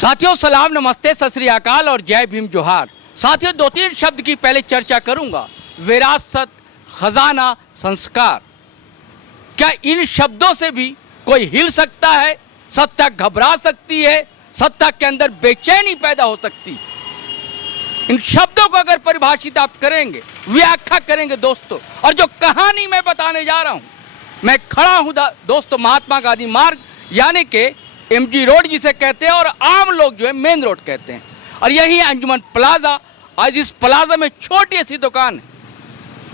साथियों सलाम, नमस्ते, सत श्री अकाल और जय भीम जोहार। साथियों दो तीन शब्द की पहले चर्चा करूंगा। विरासत, खजाना, संस्कार। क्या इन शब्दों से भी कोई हिल सकता है? सत्ता घबरा सकती है? सत्ता के अंदर बेचैनी पैदा हो सकती? इन शब्दों को अगर परिभाषित आप करेंगे, व्याख्या करेंगे दोस्तों, और जो कहानी मैं बताने जा रहा हूं, मैं खड़ा हूं दोस्तों महात्मा गांधी मार्ग यानी कि एमजी रोड जिसे कहते हैं और आम लोग जो है मेन रोड कहते हैं, और यही अंजुमन प्लाजा। आज इस प्लाजा में छोटी सी दुकान है।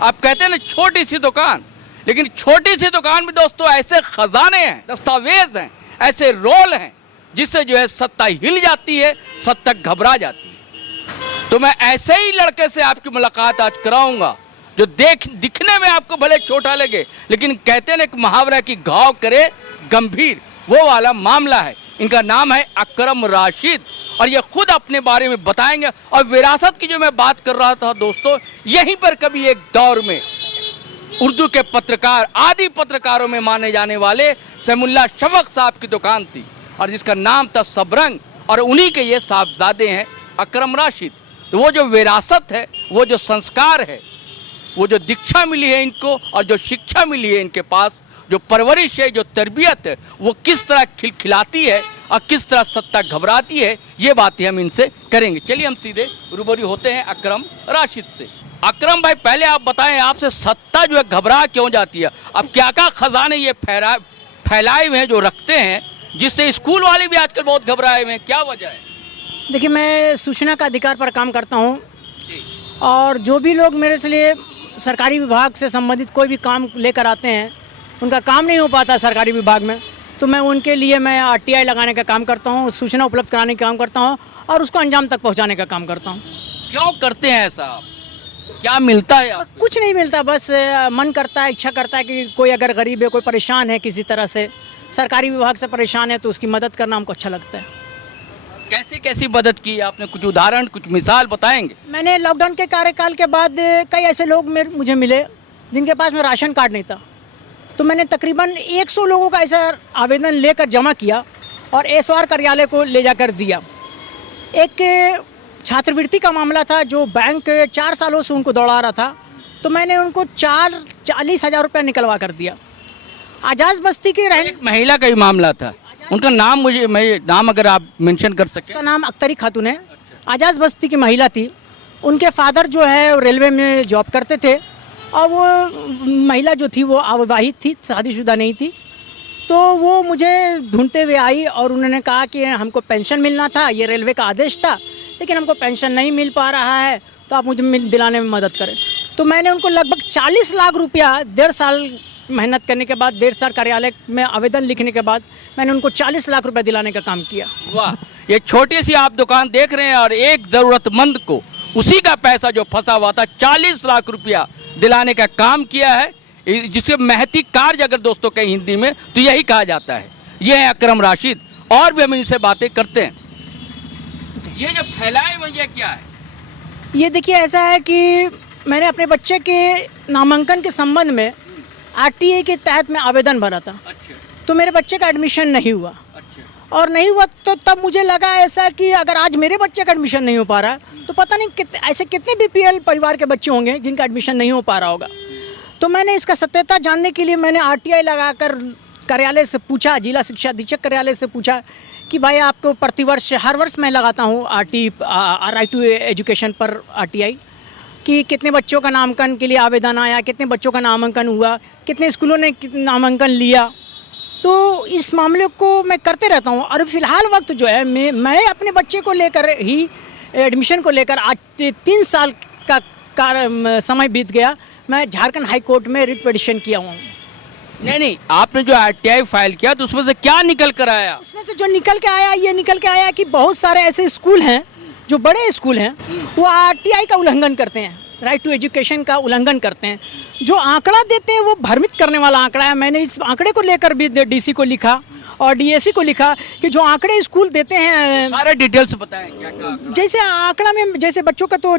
आप कहते हैं ना छोटी सी दुकान, लेकिन छोटी सी दुकान में दोस्तों ऐसे खजाने हैं, दस्तावेज हैं, ऐसे रोल हैं जिससे जो है सत्ता हिल जाती है, सत्ता घबरा जाती है। तो मैं ऐसे ही लड़के से आपकी मुलाकात आज कराऊंगा जो दिखने में आपको भले छोटा लगे, लेकिन कहते हैं ना एक मुहावरा की घाव करे गंभीर, वो वाला मामला है। इनका नाम है अकरम राशिद और ये खुद अपने बारे में बताएंगे। और विरासत की जो मैं बात कर रहा था दोस्तों, यहीं पर कभी एक दौर में उर्दू के पत्रकार, आदि पत्रकारों में माने जाने वाले सैमुल्ला शफक साहब की दुकान थी और जिसका नाम था सबरंग, और उन्हीं के ये साहबजादे हैं अकरम राशिद। तो वो जो विरासत है, वो जो संस्कार है, वो जो दीक्षा मिली है इनको और जो शिक्षा मिली है इनके पास, जो परवरिश है, जो तरबियत है, वो किस तरह खिलखिलाती है और किस तरह सत्ता घबराती है, ये बातें हम इनसे करेंगे। चलिए हम सीधे रूबरू होते हैं अकरम राशिद से। अकरम भाई पहले आप बताएं, आपसे सत्ता जो है घबरा क्यों जाती है? अब क्या क्या खजाने ये फैलाए हुए हैं जो रखते हैं, जिससे स्कूल वाले भी आजकल बहुत घबराए हुए हैं, क्या वजह है? देखिए, मैं सूचना का अधिकार पर काम करता हूँ और जो भी लोग मेरे से लिए सरकारी विभाग से संबंधित कोई भी काम लेकर आते हैं, उनका काम नहीं हो पाता सरकारी विभाग में, तो मैं उनके लिए मैं आरटीआई लगाने का काम करता हूँ, सूचना उपलब्ध कराने का काम करता हूँ और उसको अंजाम तक पहुँचाने का काम करता हूँ। क्यों करते हैं ऐसा? क्या मिलता है आपको? कुछ नहीं मिलता, बस मन करता है, इच्छा करता है कि कोई अगर गरीब है, कोई परेशान है किसी तरह से, सरकारी विभाग से परेशान है, तो उसकी मदद करना हमको अच्छा लगता है। कैसी कैसी मदद की आपने? कुछ उदाहरण, कुछ मिसाल बताएंगे? मैंने लॉकडाउन के कार्यकाल के बाद कई ऐसे लोग मुझे मिले जिनके पास में राशन कार्ड नहीं था, तो मैंने तकरीबन 100 लोगों का ऐसा आवेदन लेकर जमा किया और एसवार कार्यालय को ले जाकर दिया। एक छात्रवृत्ति का मामला था जो बैंक 4 सालों से उनको दौड़ा रहा था, तो मैंने उनको 40,000 रुपये निकलवा कर दिया। आजाद बस्ती के एक महिला का ही मामला था, उनका नाम नाम अगर आप मेंशन कर सकें। उसका नाम अख्तरी खातून है, आजाद बस्ती की महिला थी। उनके फादर जो है रेलवे में जॉब करते थे और वो महिला जो थी वो अविवाहित थी, शादीशुदा नहीं थी। तो वो मुझे ढूंढते हुए आई और उन्होंने कहा कि हमको पेंशन मिलना था, ये रेलवे का आदेश था, लेकिन हमको पेंशन नहीं मिल पा रहा है, तो आप मुझे दिलाने में मदद करें। तो मैंने उनको लगभग 40 लाख रुपया 1.5 साल मेहनत करने के बाद, 1.5 साल कार्यालय में आवेदन लिखने के बाद मैंने उनको 40 लाख रुपए दिलाने का काम किया। वाह, ये छोटी सी आप दुकान देख रहे हैं और एक ज़रूरतमंद को उसी का पैसा जो फंसा हुआ था 40 लाख रुपया दिलाने का काम किया है, जिसके महती कार्य अगर दोस्तों कहीं हिंदी में तो यही कहा जाता है। ये है अकरम राशिद और भी हम इनसे बातें करते हैं। ये जो फैलाए हुए ये क्या है? ये देखिए, ऐसा है कि मैंने अपने बच्चे के नामांकन के संबंध में आरटीआई के तहत में आवेदन भरा था। अच्छा। तो मेरे बच्चे का एडमिशन नहीं हुआ। अच्छा। और नहीं हुआ तो तब मुझे लगा ऐसा कि अगर आज मेरे बच्चे का एडमिशन नहीं हो पा रहा है, तो पता नहीं ऐसे कितने बीपीएल परिवार के बच्चे होंगे जिनका एडमिशन नहीं हो पा रहा होगा। तो मैंने इसका सत्यता जानने के लिए मैंने आरटीआई लगाकर कार्यालय से पूछा, जिला शिक्षा अधीक्षक कार्यालय से पूछा कि भाई आपको प्रतिवर्ष, हर वर्ष मैं लगाता हूँ राइट टू एजुकेशन पर आरटीआई, कि कितने बच्चों का नामांकन के लिए आवेदन आया, कितने बच्चों का नामांकन हुआ, कितने स्कूलों ने नामांकन लिया। तो इस मामले को मैं करते रहता हूँ और फिलहाल वक्त जो है मैं अपने बच्चे को लेकर ही एडमिशन को लेकर आज 3 साल का समय बीत गया। मैं झारखंड हाई कोर्ट में रिट पिटीशन किया हूँ। नहीं, आपने जो आरटीआई फाइल किया तो उसमें से क्या निकल कर आया? उसमें से जो निकल के आया, ये निकल के आया कि बहुत सारे ऐसे स्कूल हैं जो बड़े स्कूल हैं, वो आरटीआई का उल्लंघन करते हैं, राइट टू एजुकेशन का उल्लंघन करते हैं। जो आंकड़ा देते हैं वो भ्रमित करने वाला आंकड़ा है। मैंने इस आंकड़े को लेकर भी डीसी को लिखा और डीएससी को लिखा कि जो आंकड़े स्कूल देते हैं, सारे डिटेल्स बताएं क्या क्या। जैसे आंकड़ा में जैसे बच्चों का तो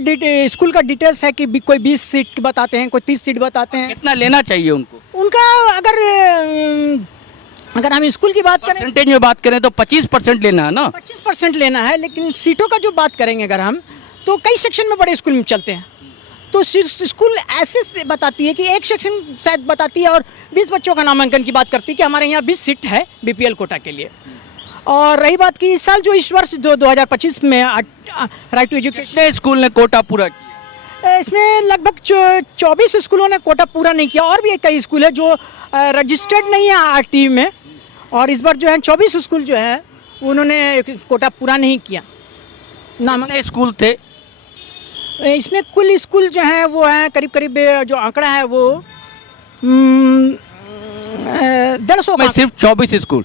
स्कूल का डिटेल्स है कि कोई 20 सीट बताते हैं, कोई 30 सीट बताते हैं। कितना लेना चाहिए उनको? उनका अगर अगर हम स्कूल की बात करें, परसेंटेज में बात करें तो 25% लेना है ना। 25% लेना है, लेकिन सीटों का जो बात करेंगे अगर हम, तो कई सेक्शन में बड़े स्कूल में चलते हैं। तो स्कूल ऐसे से बताती है कि एक सेक्शन शायद बताती है और 20 बच्चों का नामांकन की बात करती है कि हमारे यहाँ 20 सीट है बीपीएल कोटा के लिए। और रही बात कि इस वर्ष 2025 में राइट टू एजुकेशन, कितने स्कूल ने कोटा पूरा किया? इसमें लगभग 24 स्कूलों ने कोटा पूरा नहीं किया, और भी कई स्कूल है जो रजिस्टर्ड नहीं है आरटी में, और इस बार जो है 24 स्कूल जो है उन्होंने कोटा पूरा नहीं किया। कितने स्कूल थे? इसमें कुल स्कूल जो है वो है करीब करीब, जो आंकड़ा है वो 150 में सिर्फ 24 स्कूल।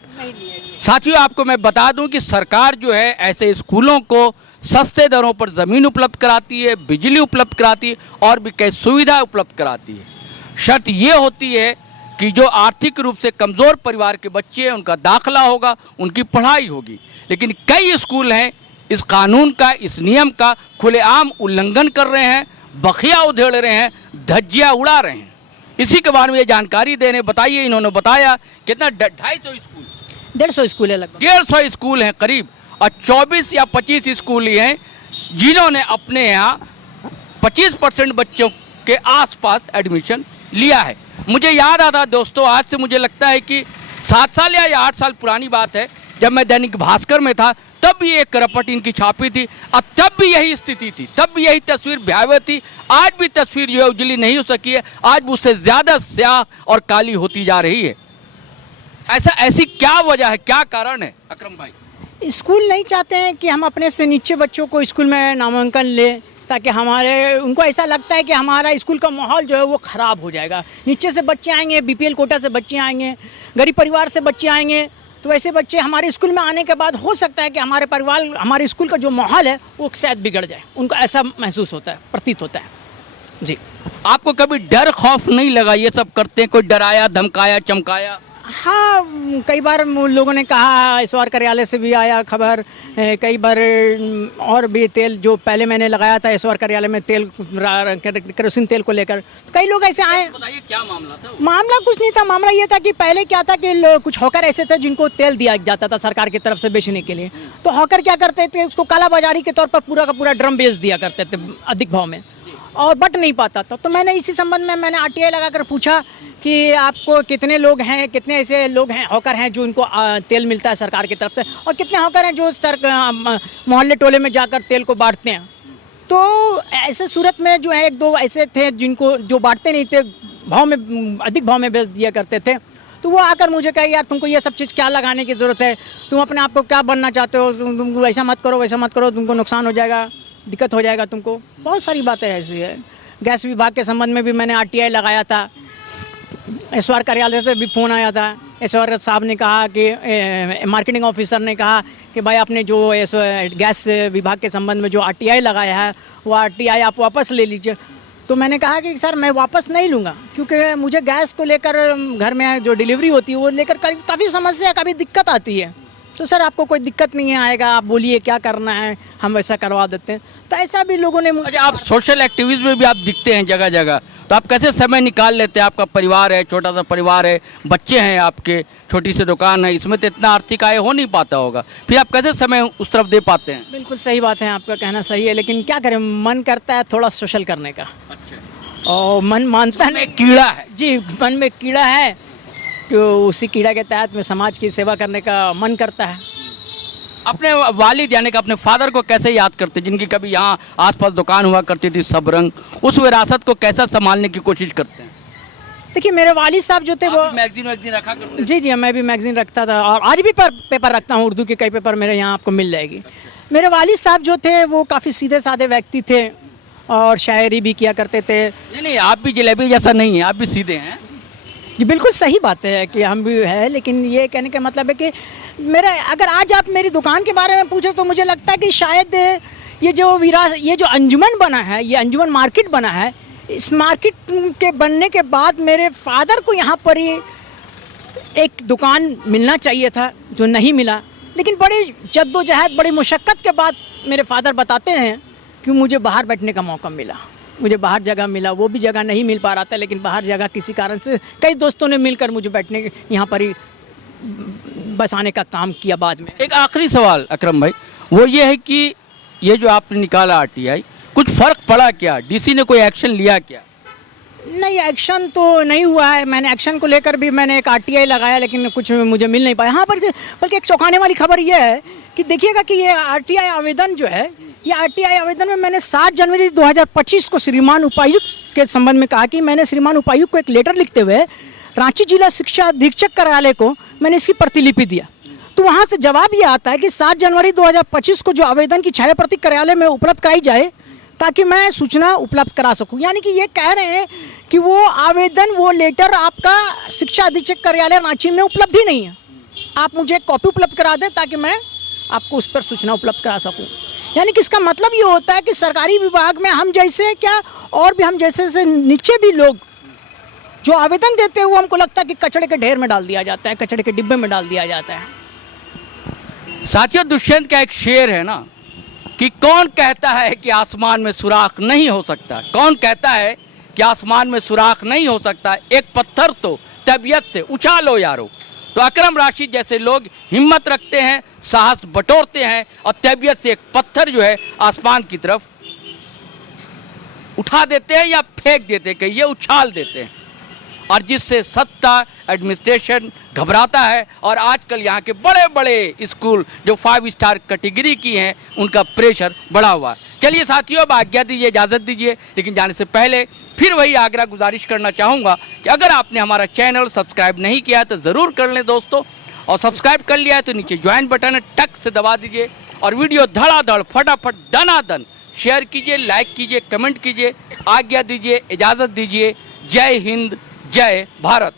साथियों, आपको मैं बता दूं कि सरकार जो है ऐसे स्कूलों को सस्ते दरों पर ज़मीन उपलब्ध कराती है, बिजली उपलब्ध कराती है और भी कई सुविधा उपलब्ध कराती है। शर्त ये होती है कि जो आर्थिक रूप से कमज़ोर परिवार के बच्चे हैं उनका दाखिला होगा, उनकी पढ़ाई होगी। लेकिन कई स्कूल हैं इस कानून का, इस नियम का खुलेआम उल्लंघन कर रहे हैं, बखिया उधेड़ रहे हैं, धज्जियाँ उड़ा रहे हैं। इसी के बारे में ये जानकारी देने बताइए, इन्होंने बताया कितना 250 स्कूल, 150 स्कूल है लगभग, 150 स्कूल हैं करीब, और 24 या 25 स्कूल ही हैं जिन्होंने अपने यहाँ 25% बच्चों के आसपास एडमिशन लिया है। मुझे याद आता दोस्तों, आज से मुझे लगता है कि 7 साल या 8 साल पुरानी बात है, जब मैं दैनिक भास्कर में था तब भी एक रपट इनकी छापी थी, और तब भी यही स्थिति थी, तब भी यही तस्वीर भयावह थी। आज भी तस्वीर जो है उजली नहीं हो सकी है, आज भी उससे ज़्यादा स्याह और काली होती जा रही है। ऐसी क्या वजह है, क्या कारण है अकरम भाई? स्कूल नहीं चाहते हैं कि हम अपने से नीचे बच्चों को स्कूल में नामांकन लें, ताकि उनको ऐसा लगता है कि हमारा स्कूल का माहौल जो है वो ख़राब हो जाएगा। नीचे से बच्चे आएंगे, बीपीएल कोटा से बच्चे आएंगे, गरीब परिवार से बच्चे आएंगे, तो ऐसे बच्चे हमारे स्कूल में आने के बाद हो सकता है कि हमारे स्कूल का जो माहौल है वो शायद बिगड़ जाए। उनको ऐसा महसूस होता है, प्रतीत होता है। जी, आपको कभी डर खौफ नहीं लगा ये सब करते हैं? कोई डराया, धमकाया, चमकाया? हाँ, कई बार लोगों ने कहा, एसओआर कार्यालय से भी आया खबर, कई बार और भी तेल जो पहले मैंने लगाया था एसओआर कार्यालय में, तेल केरोसिन तेल को लेकर, तो कई लोग ऐसे आए। बताइए क्या मामला था? मामला कुछ नहीं था, मामला ये था कि पहले क्या था कि कुछ हॉकर ऐसे थे जिनको तेल दिया जाता था सरकार की तरफ से बेचने के लिए, तो हॉकर क्या करते थे, उसको काला बाजारी के तौर पर पूरा का पूरा ड्रम बेच दिया करते थे अधिक भाव में, और बट नहीं पाता था। तो मैंने इसी संबंध में मैंने आरटीआई लगाकर पूछा कि आपको कितने लोग हैं, कितने ऐसे लोग हैं हॉकर हैं जो इनको तेल मिलता है सरकार की तरफ से, और कितने हॉकर हैं जो मोहल्ले टोले में जाकर तेल को बांटते हैं। तो ऐसे सूरत में जो है 1-2 ऐसे थे जिनको जो बांटते नहीं थे, भाव में अधिक भाव में बेच दिया करते थे। तो वो आकर मुझे कहे, यार तुमको ये सब चीज़ क्या लगाने की ज़रूरत है, तुम अपने आप को क्या बनना चाहते हो, तुम ऐसा मत करो, वैसा मत करो, तुमको नुकसान हो जाएगा, दिक्कत हो जाएगा तुमको। बहुत सारी बातें ऐसी है। गैस विभाग के संबंध में भी मैंने आरटीआई लगाया था, एसओआर कार्यालय से भी फ़ोन आया था। एसओआर साहब ने कहा कि मार्केटिंग ऑफिसर ने कहा कि भाई आपने जो गैस विभाग के संबंध में जो आरटीआई लगाया है वो आरटीआई आप वापस ले लीजिए। तो मैंने कहा कि सर मैं वापस नहीं लूँगा, क्योंकि मुझे गैस को लेकर घर में जो डिलीवरी होती है वो लेकर काफ़ी समस्या, काफ़ी दिक्कत आती है। तो सर आपको कोई दिक्कत नहीं आएगा, आप बोलिए क्या करना है, हम वैसा करवा देते हैं। तो ऐसा भी लोगों ने मुझे। आप सोशल एक्टिविज़म में भी आप दिखते हैं जगह जगह, तो आप कैसे समय निकाल लेते हैं? आपका परिवार है, छोटा सा परिवार है, बच्चे हैं आपके, छोटी सी दुकान है, इसमें तो इतना आर्थिक आय हो नहीं पाता होगा, फिर आप कैसे समय उस तरफ दे पाते हैं? बिल्कुल सही बात है, आपका कहना सही है, लेकिन क्या करें, मन करता है थोड़ा सोशल करने का। अच्छा। और मन मानता नहीं, कीड़ा है जी, मन में कीड़ा है, तो उसी कीड़ा के तहत में समाज की सेवा करने का मन करता है। अपने वालिद यानी कि अपने फादर को कैसे याद करते, जिनकी कभी यहाँ आसपास दुकान हुआ करती थी सब रंग, उस विरासत को कैसा संभालने की कोशिश करते हैं? देखिए, मेरे वालिद साहब जो थे वो मैगजीन रखा करते थे? जी जी, मैं भी मैगजीन रखता था, और आज भी पेपर रखता हूँ, उर्दू के कई पेपर मेरे यहाँ आपको मिल जाएगी। मेरे वालिद साहब जो थे वो काफ़ी सीधे साधे व्यक्ति थे और शायरी भी किया करते थे। नहीं, आप भी जलेबी जैसा नहीं है, आप भी सीधे हैं। जी बिल्कुल सही बात है कि हम भी है, लेकिन ये कहने का मतलब है कि अगर आज आप मेरी दुकान के बारे में पूछे तो मुझे लगता है कि शायद ये जो अंजुमन बना है, ये अंजुमन मार्केट बना है, इस मार्केट के बनने के बाद मेरे फादर को यहाँ पर ही एक दुकान मिलना चाहिए था, जो नहीं मिला। लेकिन बड़ी जद्दोजहद, बड़ी मुशक्क़त के बाद मेरे फादर बताते हैं कि मुझे बाहर बैठने का मौका मिला, मुझे बाहर जगह मिला, वो भी जगह नहीं मिल पा रहा था, लेकिन बाहर जगह किसी कारण से कई दोस्तों ने मिलकर मुझे बैठने यहाँ पर ही बसाने का काम किया बाद में। एक आखिरी सवाल अकरम भाई, वो ये है कि ये जो आपने निकाला आरटीआई, कुछ फर्क पड़ा क्या? डीसी ने कोई एक्शन लिया क्या? नहीं, एक्शन तो नहीं हुआ है। मैंने एक्शन को लेकर भी मैंने एक आरटीआई लगाया, लेकिन कुछ मुझे मिल नहीं पाया। हाँ, बल्कि एक चौंकाने वाली खबर यह है कि देखिएगा कि ये आरटीआई आवेदन जो है, ये आरटीआई आवेदन में मैंने 7 जनवरी 2025 को श्रीमान उपायुक्त के संबंध में कहा कि मैंने श्रीमान उपायुक्त को एक लेटर लिखते हुए रांची जिला शिक्षा अधीक्षक कार्यालय को मैंने इसकी प्रतिलिपि दिया। तो वहाँ से जवाब ये आता है कि 7 जनवरी 2025 को जो आवेदन की छाया प्रति कार्यालय में उपलब्ध कराई जाए ताकि मैं सूचना उपलब्ध करा सकूं। यानी कि ये कह रहे हैं कि वो आवेदन, वो लेटर आपका शिक्षा अधीक्षक कार्यालय रांची में उपलब्ध ही नहीं है। आप मुझे एक कॉपी उपलब्ध करा दें ताकि मैं आपको उस पर सूचना उपलब्ध करा सकूं। यानी कि इसका मतलब ये होता है कि सरकारी विभाग में हम जैसे क्या और भी हम जैसे से नीचे भी लोग जो आवेदन देते हैं वो हमको लगता है कि कचड़े के ढेर में डाल दिया जाता है, कचड़े के डिब्बे में डाल दिया जाता है। साथियों, दुष्यंत का एक शेर है ना कि कौन कहता है कि आसमान में सुराख नहीं हो सकता? कौन कहता है कि आसमान में सुराख नहीं हो सकता? एक पत्थर तो तबीयत से उछालो यारो। तो अकरम राशिद जैसे लोग हिम्मत रखते हैं, साहस बटोरते हैं और तबीयत से एक पत्थर जो है आसमान की तरफ उठा देते हैं या फेंक देते हैं, कहिए उछाल देते हैं, और जिससे सत्ता एडमिनिस्ट्रेशन घबराता है। और आजकल यहाँ के बड़े बड़े स्कूल जो 5 स्टार कैटेगरी की हैं उनका प्रेशर बढ़ा हुआ है। चलिए साथियों, अब आज्ञा दीजिए, इजाज़त दीजिए, लेकिन जाने से पहले फिर वही आग्रह गुजारिश करना चाहूँगा कि अगर आपने हमारा चैनल सब्सक्राइब नहीं किया है तो ज़रूर कर लें दोस्तों, और सब्सक्राइब कर लिया है तो नीचे ज्वाइन बटन है, टक से दबा दीजिए और वीडियो धड़ाधड़ फटाफट दनादन शेयर कीजिए, लाइक कीजिए, कमेंट कीजिए। आज्ञा दीजिए, इजाज़त दीजिए। जय हिंद, जय भारत।